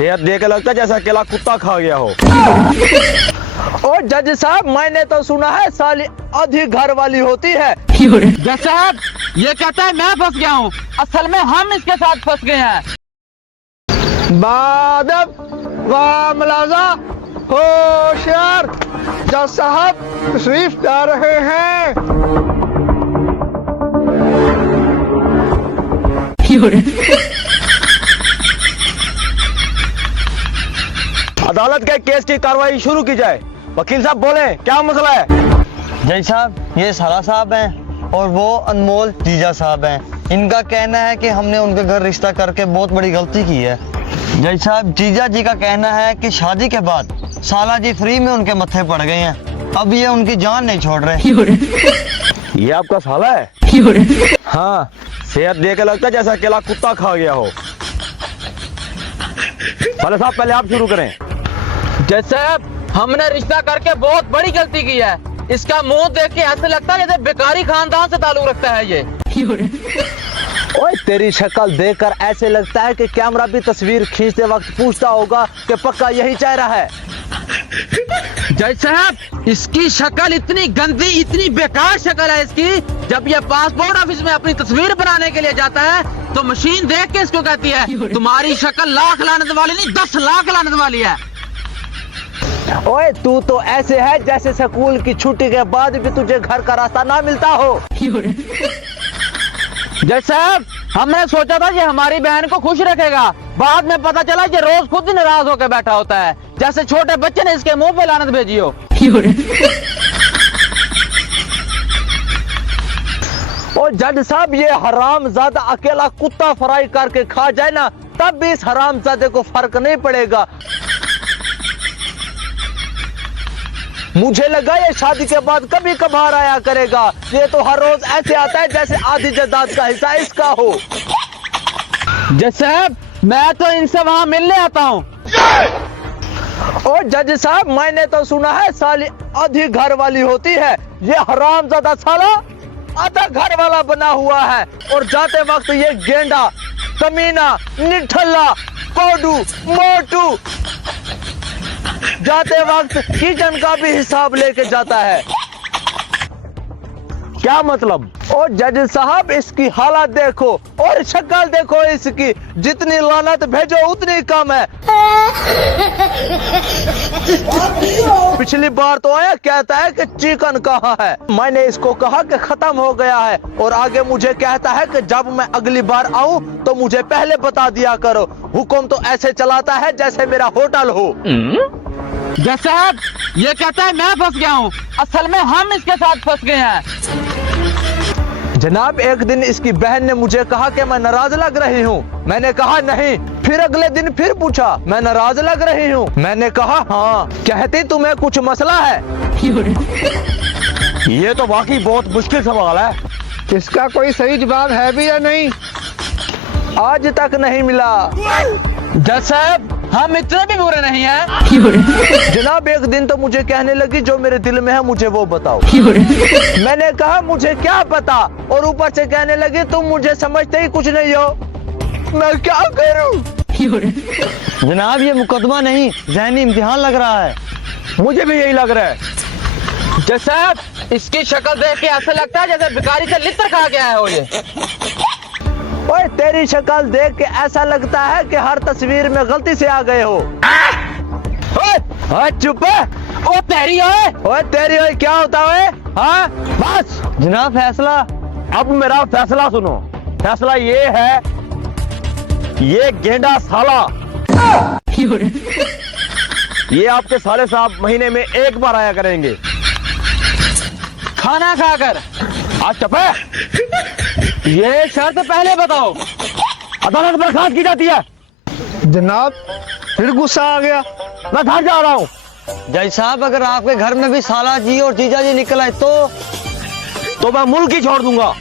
सेहत देख के लगता है जैसा अकेला कुत्ता खा गया हो। और जज साहब, मैंने तो सुना है साली आधी घर वाली होती है। जज साहब, ये कहता है मैं फंस गया हूँ, असल में हम इसके साथ फंस गए हैं। बादब वाह मुलाजा, होशियार, जज साहब तशरीफ ला रहे हैं। अदालत के केस की कार्रवाई शुरू की जाए। वकील साहब बोले, क्या मसला है? जज साहब, ये साला साहब हैं और वो अनमोल जीजा साहब हैं। इनका कहना है कि हमने उनके घर रिश्ता करके बहुत बड़ी गलती की है। जज साहब, जीजा जी का कहना है कि शादी के बाद साला जी फ्री में उनके मत्थे पड़ गए हैं, अब ये उनकी जान नहीं छोड़ रहे। ये आपका साला है? हाँ, सेहत देख के लगता है जैसा अकेला कुत्ता खा गया हो। साले साहब, पहले आप शुरू करें। जज साहब, हमने रिश्ता करके बहुत बड़ी गलती की है। इसका मुंह देख के ऐसे लगता है जैसे बेकारी खानदान से ताल्लुक रखता है ये। ओए, तेरी शक्ल देखकर ऐसे लगता है कि कैमरा भी तस्वीर खींचते वक्त पूछता होगा कि पक्का यही चेहरा है। जज साहब, इसकी शक्ल इतनी गंदी, इतनी बेकार शक्ल है इसकी। जब ये पासपोर्ट ऑफिस में अपनी तस्वीर बनाने के लिए जाता है तो मशीन देख के इसको कहती है, तुम्हारी शक्ल लाख लानत वाली नहीं 10 लाख लानत वाली है। ओए, तू तो ऐसे है जैसे स्कूल की छुट्टी के बाद भी तुझे घर का रास्ता ना मिलता हो। जज साहब, हमने सोचा था ये हमारी बहन को खुश रखेगा, बाद में पता चला ये रोज खुद ही नाराज होकर बैठा होता है, जैसे छोटे बच्चे ने इसके मुंह पे लानत भेजी हो। और जज साहब, ये हरामजादा अकेला कुत्ता फ्राई करके खा जाए ना, तब भी इस हरामजादे को फर्क नहीं पड़ेगा। मुझे लगा ये शादी के बाद कभी कभार आया करेगा, ये तो हर रोज ऐसे आता है जैसे आधी जायदाद का हिस्सा इसका हो। जज साहब, मैं तो इनसे वहाँ मिलने आता हूँ। और जज साहब, मैंने तो सुना है साली आधी घर वाली होती है। ये हरामजादा साला आधा घर वाला बना हुआ है और जाते वक्त ये गेंडा, कमीना, निठल्ला, कोडू, मोटू जाते वक्त किचन का भी हिसाब लेके जाता है। क्या मतलब? और जज साहब, इसकी हालत देखो और शक्ल देखो इसकी, जितनी लानत भेजो उतनी कम है। पिछली बार तो आया कहता है कि चिकन कहाँ है, मैंने इसको कहा कि खत्म हो गया है, और आगे मुझे कहता है कि जब मैं अगली बार आऊं तो मुझे पहले बता दिया करो। हुक्म तो ऐसे चलाता है जैसे मेरा होटल हो। जज साहब, ये कहता है मैं फंस गया हूँ, असल में हम इसके साथ फंस गए हैं। जनाब, एक दिन इसकी बहन ने मुझे कहा कि मैं नाराज लग रही हूँ। मैंने कहा नहीं। फिर अगले दिन फिर पूछा, मैं नाराज लग रही हूँ। मैंने कहा हाँ। कहती तुम्हें कुछ मसला है? ये तो वाकई बहुत मुश्किल सवाल है। इसका कोई सही जवाब है भी या नहीं? आज तक नहीं मिला। जज साहब, हम इतने भी बुरे नहीं हैं। जनाब, एक दिन तो मुझे कहने लगी जो मेरे दिल में है मुझे वो बताओ। मैंने कहा मुझे क्या पता, और ऊपर से कहने लगी तुम मुझे समझते ही कुछ नहीं हो। मैं क्या करूं? जनाब, ये मुकदमा नहीं ज़हनी इम्तिहान लग रहा है। मुझे भी यही लग रहा है। जज साहब, इसकी शक्ल देख के ऐसा लगता है जैसे भिखारी से लित्र खा गया है वो ये। ओए, तेरी शक्ल देख के ऐसा लगता है कि हर तस्वीर में गलती से आ गए हो। ओए, चुप है। ओ तेरी ओए। ओए, तेरी ओए क्या होता है? हाँ, बस जनाब, फैसला। अब मेरा फैसला सुनो। फैसला ये है, ये गेंडा साला, ये आपके साले साहब महीने में एक बार आया करेंगे खाना खाकर। आज चपे, ये शर्त पहले बताओ। अदालत बर्खास्त की जाती है। जनाब, फिर गुस्सा आ गया। मैं घर जा रहा हूँ। जज साहब, अगर आपके घर में भी साला जी और जीजा जी निकल आए तो मैं मुल्क ही छोड़ दूंगा।